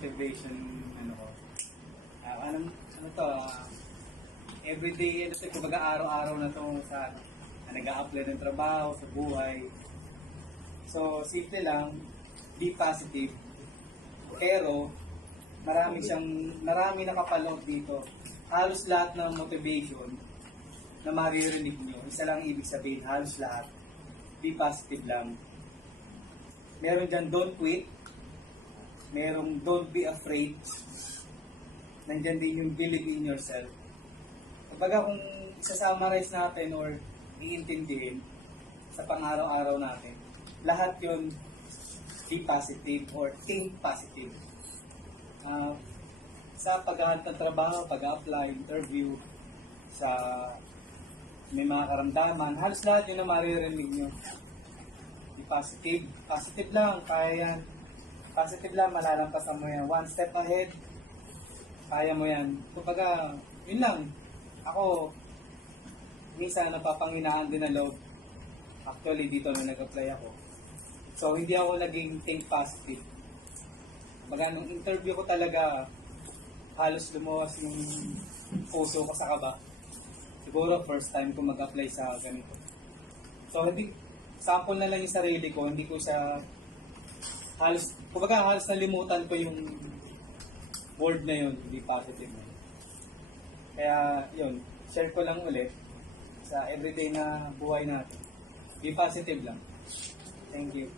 motivation, ano ko. Ah, anong, ano to, ah, everyday, ano to, kumbaga araw-araw na to sa, ah, nag-a-apply ng trabaho, sa buhay. So, simple lang, be positive. Pero, marami siyang, marami nakapaloob dito. Halos lahat ng motivation na maririnig nyo, isa lang ibig sabihin, halos lahat. Be positive lang. Meron dyan, don't quit. Merong don't be afraid. Nandyan din yung believe in yourself. Kumbaga kung isa-summarize natin or iintindihin sa pang-araw-araw natin, lahat yon be positive or think positive. Ah, sa paghahanap ng trabaho, pag-apply, interview, sa may mga karamdaman, halos lahat yun na maririnig nyo. Be positive. Positive lang, kaya yan. Positive lang, malalampasan mo yan. One step ahead, kaya mo yan. Kumbaga, yun lang. Ako, minsan napapanghinaan din ang loob. Actually, dito na nag-apply ako. So, hindi ako naging think positive. Kumbaga, nung interview ko talaga, halos lumuwas yung puso ko sa kaba. Siguro, first time ko mag-apply sa ganito. So, hindi, sample na lang yung sarili ko, hindi ko siya halos, kumbaga halos nalimutan ko yung word na yun, hindi positive. Kaya, yun, share ko lang ulit sa everyday na buhay natin. Be positive lang. Thank you.